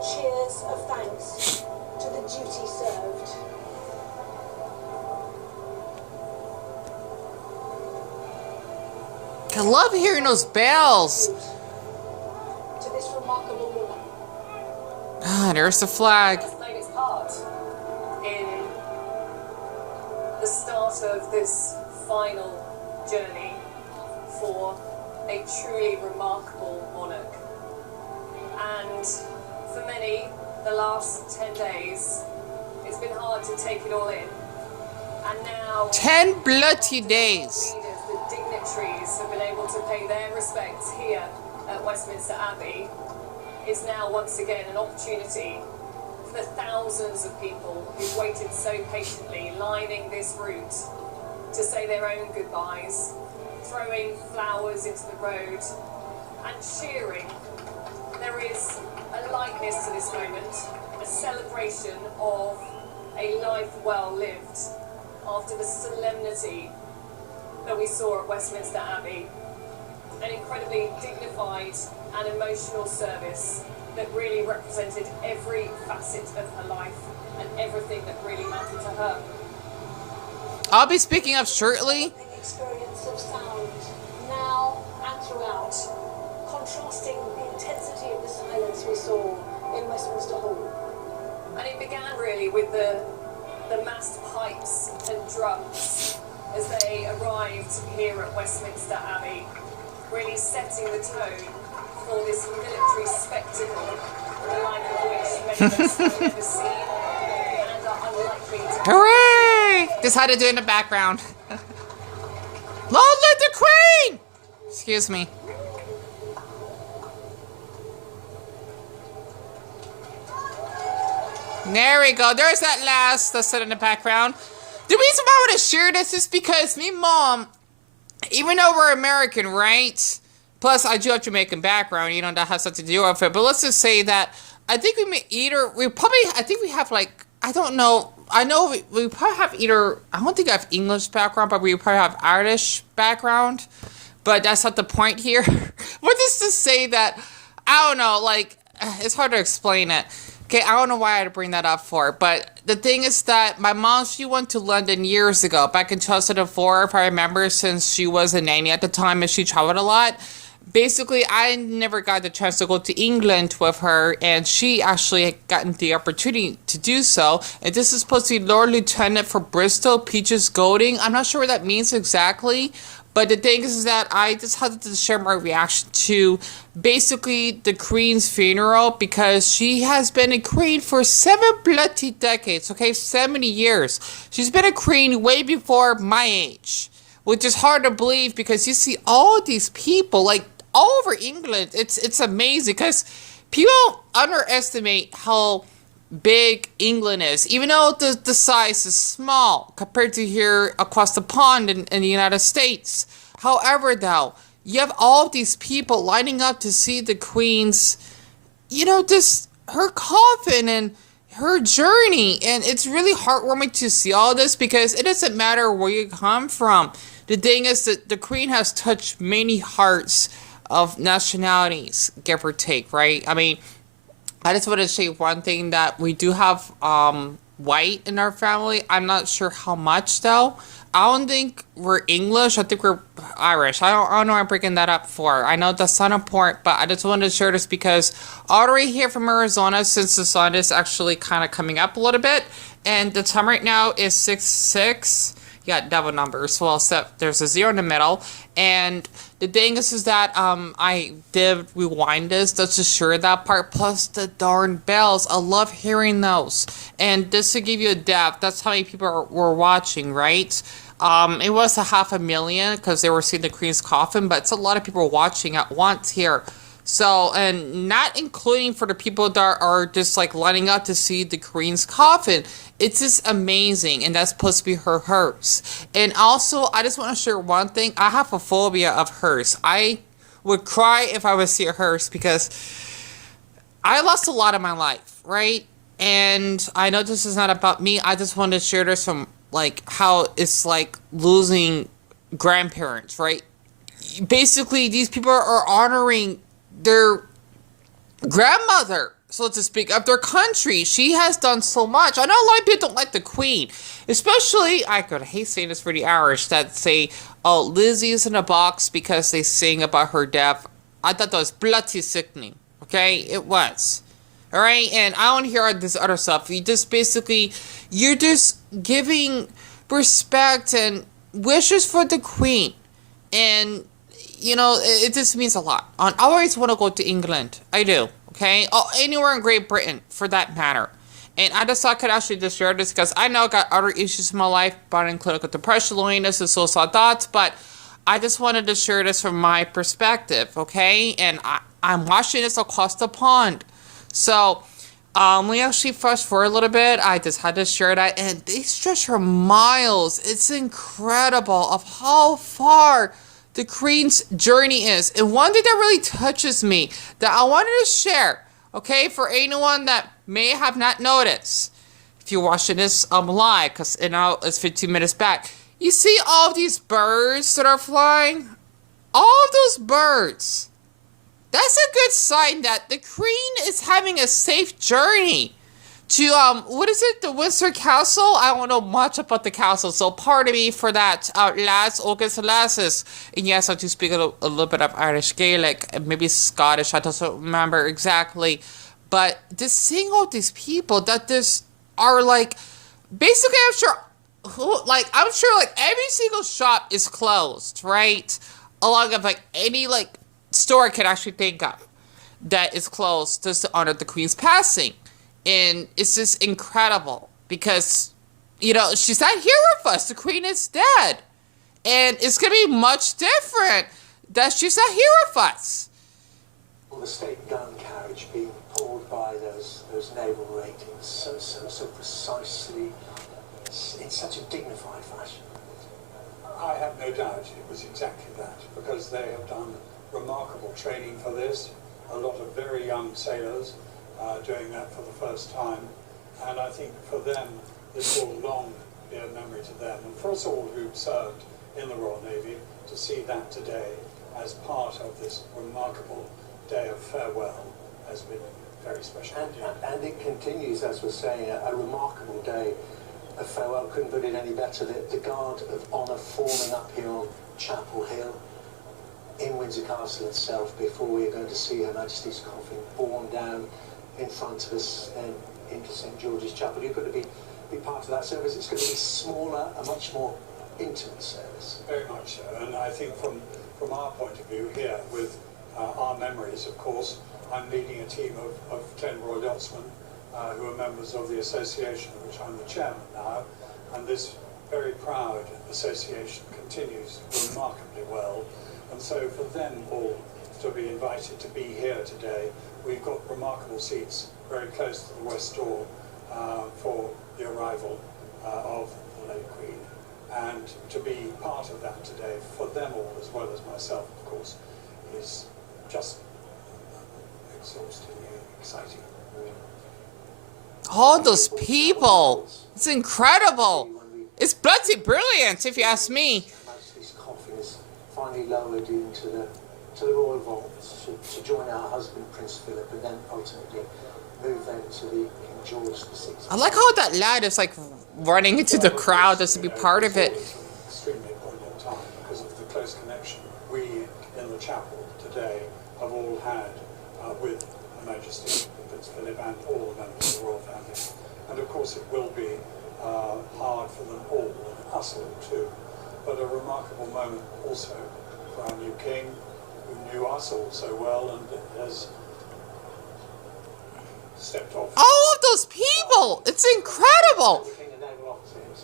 cheers of thanks to the duty served. I love hearing those bells. To this remarkable woman. Ah, there's the flag. Has played its part in the start of this final journey for a truly remarkable monarch. And for many, the last 10 days, it's been hard to take it all in. And now 10 bloody days. leaders, the dignitaries, have been able to pay their respects here at Westminster Abbey. It's now once again an opportunity for the thousands of people who've waited so patiently, lining this route to say their own goodbyes, throwing flowers into the road and cheering. There is a likeness to this moment, a celebration of a life well lived after the solemnity that we saw at Westminster Abbey. An incredibly dignified and emotional service that really represented every facet of her life and everything that really mattered to her. I'll be speaking up shortly. The experience of sound, now and throughout, contrasting the intensity of the silence we saw in Westminster Hall. And it began really with the massed pipes and drums as they arrived here at Westminster Abbey, really setting the tone for this military spectacle, the like of which many of us have never seen and are unlikely to. Hooray! Just had to do it in the background. Long live the Queen! Excuse me. There we go. There's that last that's set in the background. The reason why I want to share this is because me and Mom, even though we're American, right? Plus, I do have Jamaican background, you know, that has something to do with it. But let's just say that I think I think we have like, I don't know. I know we probably have either, I don't think I have English background, but we probably have Irish background. But that's not the point here. But just to say that, I don't know, like, it's hard to explain it. Okay, I don't know why I had to bring that up for, but the thing is that my mom, she went to London years ago, back in 2004, if I remember, since she was a nanny at the time and she traveled a lot. Basically, I never got the chance to go to England with her, and she actually had gotten the opportunity to do so. And this is supposed to be Lord Lieutenant for Bristol, Peaches Golding. I'm not sure what that means exactly, but the thing is that I just had to share my reaction to basically the Queen's funeral, because she has been a Queen for 7 bloody decades, okay, 70 years. She's been a Queen way before my age, which is hard to believe because you see all these people, like, all over England. It's amazing because people underestimate how big England is, even though the size is small compared to here across the pond in the United States. However, though, you have all these people lining up to see the Queen's, you know, just her coffin and her journey. And it's really heartwarming to see all this because it doesn't matter where you come from. The thing is that the Queen has touched many hearts of nationalities, give or take, right? I mean, I just want to say one thing, that we do have white in our family. I'm not sure how much, though. I don't think we're English. I think we're Irish. I don't know why I'm breaking that up for. I know that's not important, but I just wanted to share this because all the way here from Arizona, since the sun is actually kind of coming up a little bit, and the time right now is 6:06. Yeah, double numbers. Well, except there's a 0 in the middle. And the thing is that I did rewind this just to share that part. Plus the darn bells. I love hearing those. And just to give you a depth, that's how many people were watching, right? It was 500,000 because they were seeing the Queen's coffin, but it's a lot of people watching at once here. So, and not including for the people that are just like lining up to see the Queen's coffin. It's just amazing, and that's supposed to be her hearse. And also, I just want to share one thing. I have a phobia of hearse. I would cry if I would see a hearse because I lost a lot in my life, right? And I know this is not about me. I just wanted to share this from like how it's like losing grandparents, right? Basically, these people are honoring their grandmother, so to speak, of their country. She has done so much. I know a lot of people don't like the Queen, especially, I could hate saying this for the Irish, that say, oh, Lizzie's in a box because they sing about her death. I thought that was bloody sickening, okay? It was. Alright, and I don't hear all this other stuff. You're just giving respect and wishes for the Queen. And, you know, it just means a lot. I always want to go to England. I do, okay? Oh, anywhere in Great Britain, for that matter. And I just thought I could actually just share this because I know I got other issues in my life, brought in clinical depression, loneliness, and suicidal thoughts, but I just wanted to share this from my perspective, okay? And I'm watching this across the pond. So, we actually fast forward a little bit. I just had to share that, and they stretch for miles. It's incredible of how far the Queen's journey is. And one thing that really touches me that I wanted to share, okay, for anyone that may have not noticed, if you're watching this live, because it's 15 minutes back, you see all of these birds that are flying? All of those birds. That's a good sign that the Queen is having a safe journey to, the Windsor Castle? I don't know much about the castle, so pardon me for that, August lasses. And yes, I do speak a little bit of Irish Gaelic, and maybe Scottish, I don't remember exactly. But just seeing all these people that this are like, basically I'm sure every single shop is closed, right? Along of like any like store I could actually think of that is closed just to honor the Queen's passing. And it's just incredible because, you know, she's not here with us. The Queen is dead. And it's going to be much different that she's not here with us. The state gun carriage being pulled by those naval ratings so precisely, in such a dignified fashion. I have no doubt it was exactly that, because they have done remarkable training for this. A lot of very young sailors doing that for the first time, and I think for them this will long be a memory to them, and for us all who've served in the Royal Navy to see that today as part of this remarkable day of farewell has been very special. And it continues, as we're saying, a remarkable day of farewell. Couldn't put it any better. The Guard of Honour forming up here on Chapel Hill in Windsor Castle itself before we're going to see Her Majesty's coffin borne down in front of us and into St George's Chapel. You've got to be part of that service. It's going to be smaller, a much more intimate service. Very much so, and I think from our point of view here with our memories, of course, I'm leading a team of 10 Royal Yachtsmen who are members of the association, of which I'm the chairman now, and this very proud association continues remarkably well. And so for them all to be invited to be here today, we've got remarkable seats very close to the west door for the arrival of the late Queen. And to be part of that today for them all, as well as myself, of course, is just exhaustingly exciting. All those people. It's incredible. It's bloody brilliant, if you ask me. Her Majesty's coffin is finally lowered into the royal vaults to join our husband, Prince Philip, and then ultimately move them to the King George VI. I like how that lad is like running into the crowd just to be part of it. Extremely poignant time because of the close connection we in the chapel today have all had with Her Majesty, Prince Philip, and all the members of the royal family. And of course it will be hard for them all, and us all too, but a remarkable moment also for our new king, who knew us all so well and has stepped off. All of those people! It's incredible!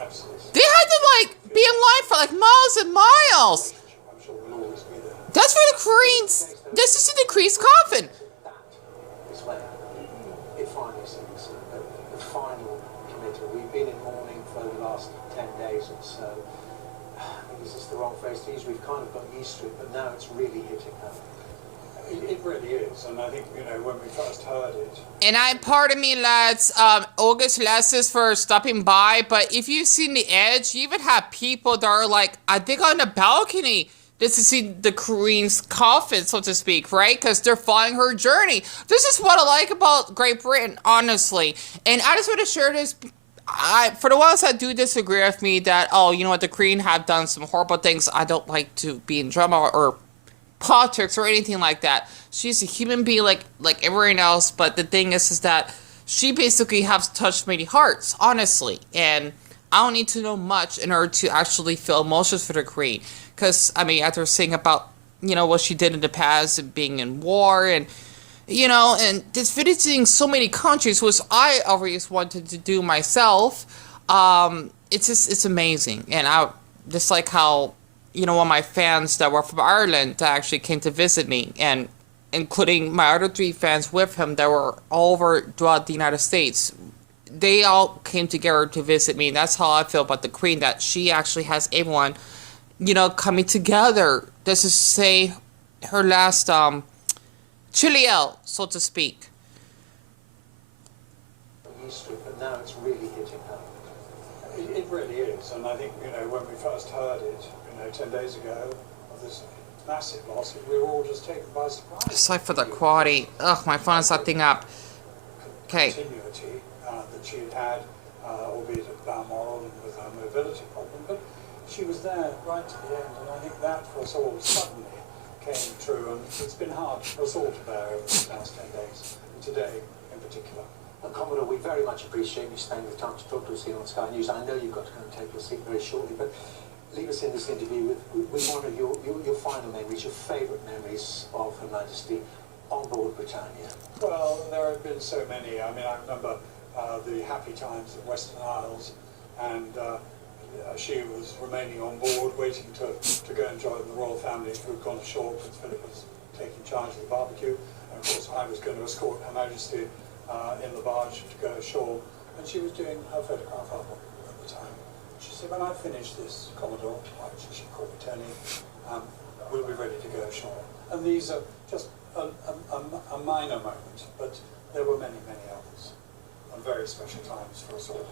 Absolutely. They had to like be in line for like miles and miles. I'm sure we'll always be there. That's for the Queen's. This is the Queen's coffin. That is when it finally sings the final committal. We've been in mourning for the last 10 days or so. I think this is the wrong phrase to use. We've kind of got used to it, but now it's really hitting home. It really is, and I think, you know, when we first heard it... And pardon me, lads, August lasses for stopping by, but if you've seen The Edge, you even have people that are like, I think on the balcony, just to see the Queen's coffin, so to speak, right? Because they're following her journey. This is what I like about Great Britain, honestly. And I just want to share this. For the ones that do disagree with me that, oh, you know what, the Queen have done some horrible things, I don't like to be in drama or politics or anything like that. She's a human being like everyone else, but the thing is that she basically has touched many hearts, honestly. And I don't need to know much in order to actually feel emotions for the Queen. Because, I mean, after saying about, you know, what she did in the past and being in war and, you know, and just visiting so many countries, which I always wanted to do myself, it's amazing. And I just like how, you know, one of my fans that were from Ireland that actually came to visit me, and including my other 3 fans with him that were all over throughout the United States, they all came together to visit me. And that's how I feel about the Queen, that she actually has everyone, you know, coming together. This is, say, her last, Chiliel, so to speak. Used to it, but now it's really hitting her. It really is, and I think, you know, when we first heard it, you know, 10 days ago, of this massive loss, we were all just taken by surprise. Sorry for the quality. Ugh, my phone is acting up. Okay. Continuity that she had, albeit at Balmoral and with her mobility problem, but she was there right to the end, and I think that for us all suddenly came true, and it's been hard for us all to bear over the last 10 days, and today in particular. Commodore, we very much appreciate you spending the time to talk to us here on Sky News. I know you've got to go and take your seat very shortly, but leave us in this interview with one of your final memories, your favourite memories of Her Majesty on board Britannia. Well, there have been so many. I mean, I remember the happy times at Western Isles, and she was remaining on board, waiting to go and join the royal family who had gone ashore. Prince Philip was taking charge of the barbecue, and of course I was going to escort Her Majesty in the barge to go ashore, and she was doing her photograph album at the time. She said, when I finish this, Commodore, which she called me Tony, we'll be ready to go ashore. And these are just a minor moment, but there were many, many others, and very special times for us all.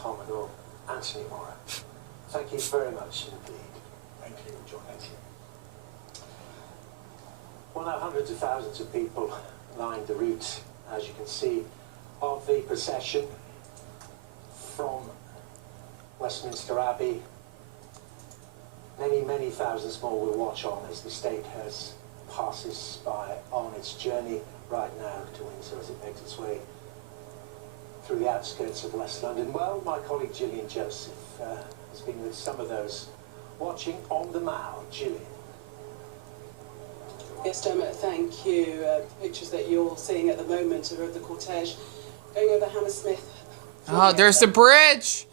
Commodore Anthony Morrow, thank you very much indeed. Thank you, John. Thank you. Well, now hundreds of thousands of people lined the route, as you can see, of the procession from Westminster Abbey. Many, many thousands more will watch on as the state passes by on its journey right now to Windsor as it makes its way through the outskirts of West London. Well, my colleague Gillian Joseph has been with some of those watching on the Mall. Gillian. Yes, Dermot, thank you. Pictures that you're seeing at the moment are of the cortege going over Hammersmith. Oh, there's the bridge.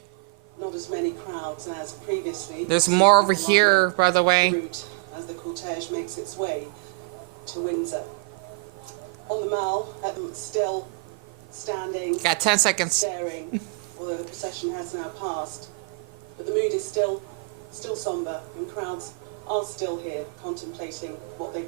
Not as many crowds as previously. There's more over here, by the way. Route as the cortege makes its way to Windsor. On the Mall, still standing. Got 10 seconds. Staring, although the procession has now passed. But the mood is still somber, and crowds are still here contemplating what they've just